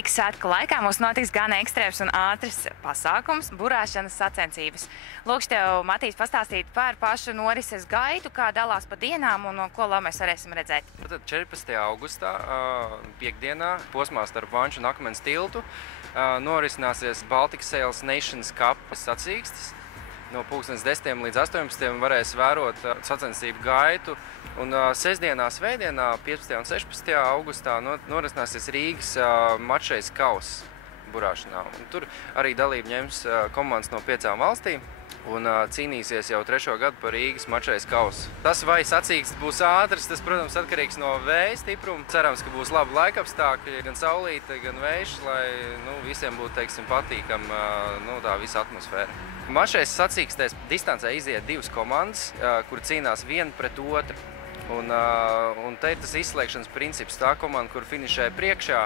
Rīgas svētku laikā mums notiks gan ekstrēms un ātrs pasākums – burāšanas sacensības. Lūkšu tev, Matīs, pastāstīt par pašu norises gaitu, kā dalās pa dienām un ko vēl mēs varēsim redzēt. Tad 14. augustā, piekdienā, posmā starp Vanču un Akmens tiltu, norisināsies Baltic Sails Nations Cup sacīkstes. No 10 līdz 18 varēs vērot sacensību gaitu. Un sestdienā, svētdienā, 15. un 16. augustā norisināsies Rīgas mačais kauss burāšanā. Un tur arī dalību ņems komandas no 5 valstīm un cīnīsies jau 3. gadu par Rīgas mačais kausu. Tas, vai sacīkstes būs ātrs, tas, protams, atkarīgs no vēja stipruma. Cerams, ka būs labi laikapstākļi, gan saulīte, gan vējš, lai visiem būtu, teiksim, patīkama tā visa atmosfēra. Mačais sacīkstēs distancē iziet 2 komandas, kur cīnās viena pret otru. Un te ir tas izslēgšanas princips. Tā komanda, kur finišē priekšā,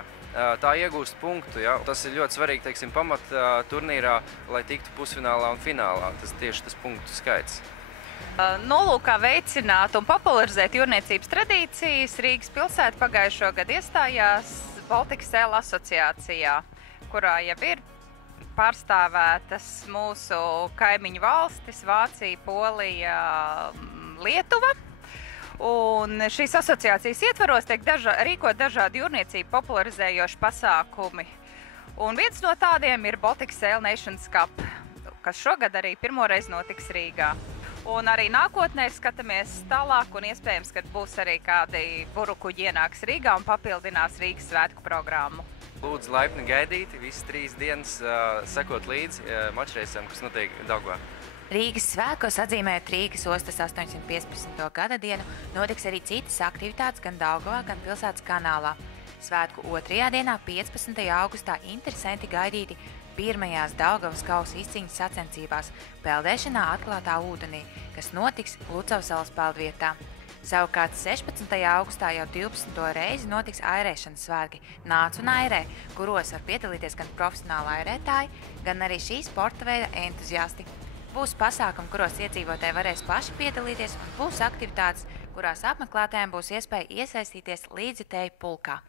tā iegūst punktu. Ja? Tas ir ļoti svarīgi, teiksim, pamat turnīrā, lai tiktu pusfinālā un finālā. Tas tieši tas punktu skaits. Nolūkā veicināt un popularizēt jūrniecības tradīcijas Rīgas pilsēta pagājušo gadu iestājās Baltic Sail asociācijā, kurā jau ir pārstāvētas mūsu kaimiņu valstis – Vācija, Polija, Lietuva. Un šīs asociācijas ietvaros tiek rīkot dažādi jūrniecību popularizējoši pasākumi. Un viens no tādiem ir Baltic Sail Nations Cup, kas šogad arī pirmoreiz notiks Rīgā. Un arī nākotnē skatāmies tālāk un iespējams, ka būs arī kādi burukuģi ienāks Rīgā un papildinās Rīgas svētku programmu. Lūdzu laipni gaidīti visas 3 dienas, sekot līdzi mačreisam, kas notiek Daugavā. Rīgas svētkos atzīmējot Rīgas ostas 815. gada dienu, notiks arī citas aktivitātes gan Daugavā, gan pilsētas kanālā. Svētku 2. dienā, 15. augustā, interesanti gaidīti pirmajās Daugavas kausa izcīņas sacensībās peldēšanā atklātā ūdenī, kas notiks Lucavas salas peldvietā. Savukārt 16. augustā jau 12. reizi notiks airēšanas svētki Nāc un airē, kuros var piedalīties gan profesionāli airētāji, gan arī šī sporta veida entuziasti. Būs pasākumi, kuros iedzīvotāji varēs paši piedalīties, un būs aktivitātes, kurās apmeklētājiem būs iespēja iesaistīties līdzjutēju pulkā.